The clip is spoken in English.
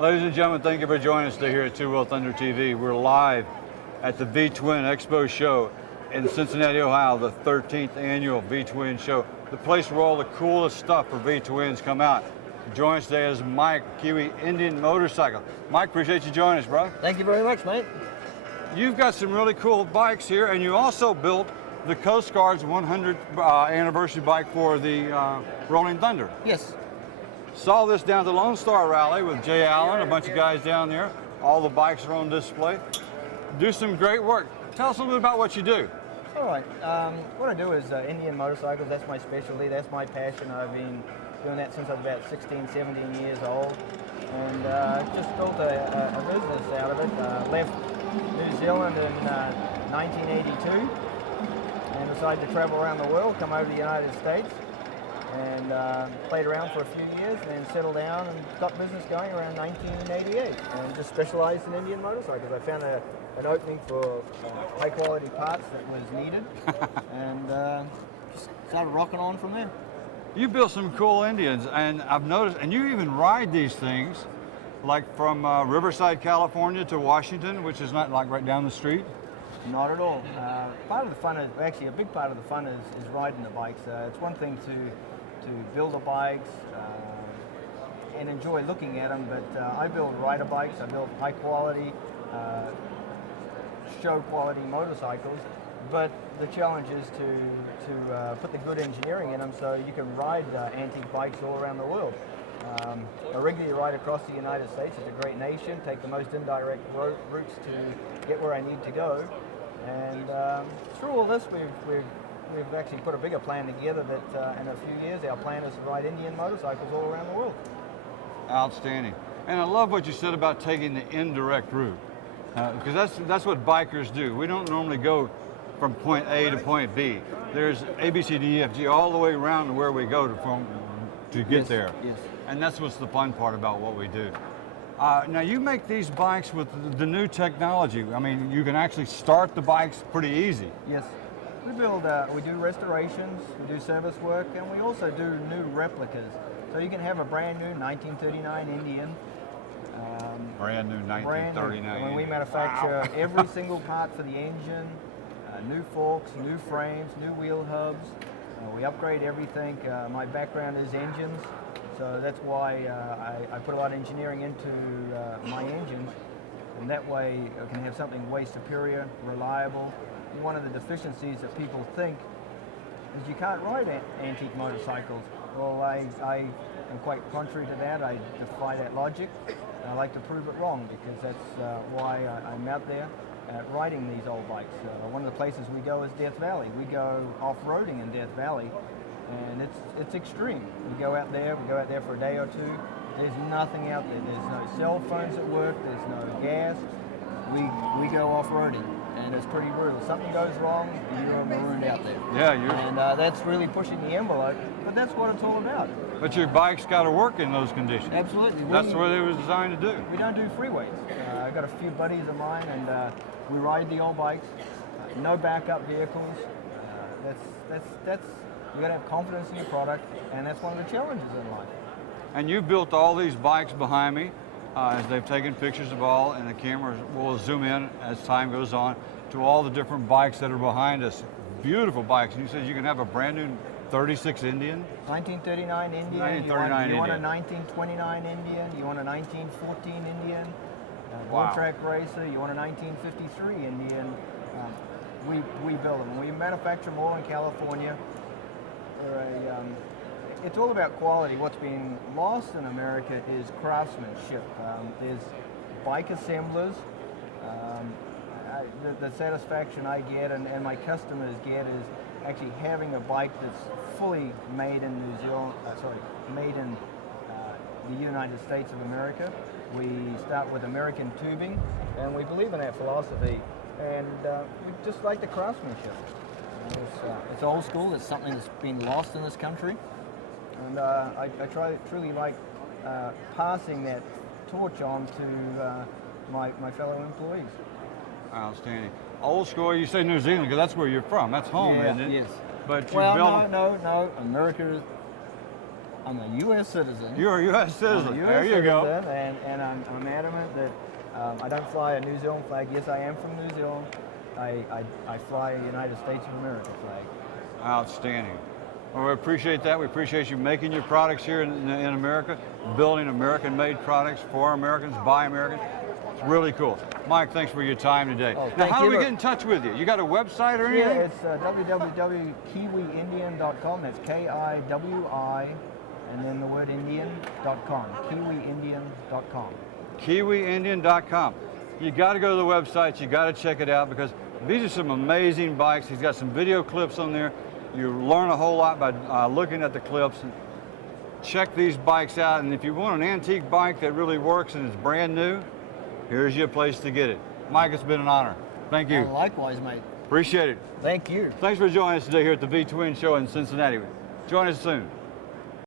Ladies and gentlemen, thank you for joining us today here at Two Wheel Thunder TV. We're live at the V-Twin Expo Show in Cincinnati, Ohio, the 13th annual V-Twin Show, the place where all the coolest stuff for V-Twins come out. Joining us today is Mike, Kiwi Indian Motorcycle. Mike, appreciate you joining us, bro. Thank you very much, mate. You've got some really cool bikes here, and you also built the Coast Guard's 100th anniversary bike for the Rolling Thunder. Yes. Saw this down at the Lone Star Rally with Jay Allen, a bunch of guys down there. All the bikes are on display. Do some great work. Tell us a little bit about what you do. All right. What I do is Indian motorcycles. That's my specialty. That's my passion. I've been doing that since I was about 16, 17 years old. And just built a business out of it. Left New Zealand in 1982 and decided to travel around the world, come over to the United States, and played around for a few years, and then settled down and got business going around 1988, and just specialized in Indian motorcycles. I found an opening for high quality parts that was needed, and just started rocking on from there. You built some cool Indians, and I've noticed, and you even ride these things, like from Riverside, California to Washington, which is not like right down the street. Not at all. Part of the fun is, actually a big part of the fun is riding the bikes. It's one thing to build the bikes and enjoy looking at them, but I build rider bikes. I build high quality, show quality motorcycles, but the challenge is to put the good engineering in them so you can ride antique bikes all around the world. I regularly ride across the United States. It's a great nation. Take the most indirect routes to get where I need to go, and through all this we've actually put a bigger plan together that in a few years our plan is to ride Indian motorcycles all around the world. Outstanding. And I love what you said about taking the indirect route, because that's what bikers do. We don't normally go from point A to point B. There's A, B, C, D, E, F, G, all the way around to where we go to get there. Yes. And that's what's the fun part about what we do. Now you make these bikes with the new technology. I mean, you can actually start the bikes pretty easy. Yes. We build, we do restorations, we do service work, and we also do new replicas. So you can have a brand new 1939 Indian. Brand new 1939. When we manufacture every single part for the engine, new forks, new frames, new wheel hubs. We upgrade everything. My background is engines, so that's why I put a lot of engineering into my engines, and that way I can have something way superior, reliable. One of the deficiencies that people think is you can't ride antique motorcycles. Well, I am quite contrary to that. I defy that logic. And I like to prove it wrong, because that's why I'm out there riding these old bikes. One of the places we go is Death Valley. We go off-roading in Death Valley, and it's extreme. We go out there for a day or two. There's nothing out there. There's no cell phones at work. There's no gas. We go off-roading, and it's pretty brutal. Something goes wrong, you're marooned out there. Yeah, and that's really pushing the envelope, but that's what it's all about. But your bike's got to work in those conditions. Absolutely. That's what it was designed to do. We don't do freeways. I've got a few buddies of mine, and we ride the old bikes. No backup vehicles. That's you got to have confidence in your product, and that's one of the challenges in life. And you built all these bikes behind me, as they've taken pictures of all, and the camera will zoom in as time goes on to all the different bikes that are behind us. Beautiful bikes. And you said you can have a brand new 36 Indian? 1939 Indian. 1939 you want a Indian. 1929 Indian. You want a 1914 Indian. Wow. Track racer. You want a 1953 Indian. We build them. We manufacture them all in California. It's all about quality. What's being lost in America is craftsmanship. There's bike assemblers. The satisfaction I get and my customers get is actually having a bike that's fully made in New Zealand, made in the United States of America. We start with American tubing, and we believe in that philosophy, and we just like the craftsmanship. It's old school. It's something that's been lost in this country, and I truly like passing that torch on to my fellow employees. Outstanding. Old school, you say New Zealand because that's where you're from. That's home, isn't it? Yes. But you well, build no. America I'm a U.S. citizen. You're a U.S. citizen. I'm a US There you go. citizen, and I'm adamant that I don't fly a New Zealand flag. Yes, I am from New Zealand. I fly a United States of America flag. Outstanding. Well, we appreciate that. We appreciate you making your products here in America, building American-made products for Americans, by Americans. It's really cool. Mike, thanks for your time today. Oh, now, thank how do you. we get in touch with you? You got a website or anything? Yeah, it's www.kiwiindian.com. That's Kiwi, and then the word Indian.com. Kiwiindian.com. KiwiIndian.com. You got to go to the website. You got to check it out because these are some amazing bikes. He's got some video clips on there. You learn a whole lot by looking at the clips. And check these bikes out. And if you want an antique bike that really works and is brand new, here's your place to get it. Mike, it's been an honor. Thank you. Likewise, mate. Appreciate it. Thank you. Thanks for joining us today here at the V-Twin Show in Cincinnati. Join us soon.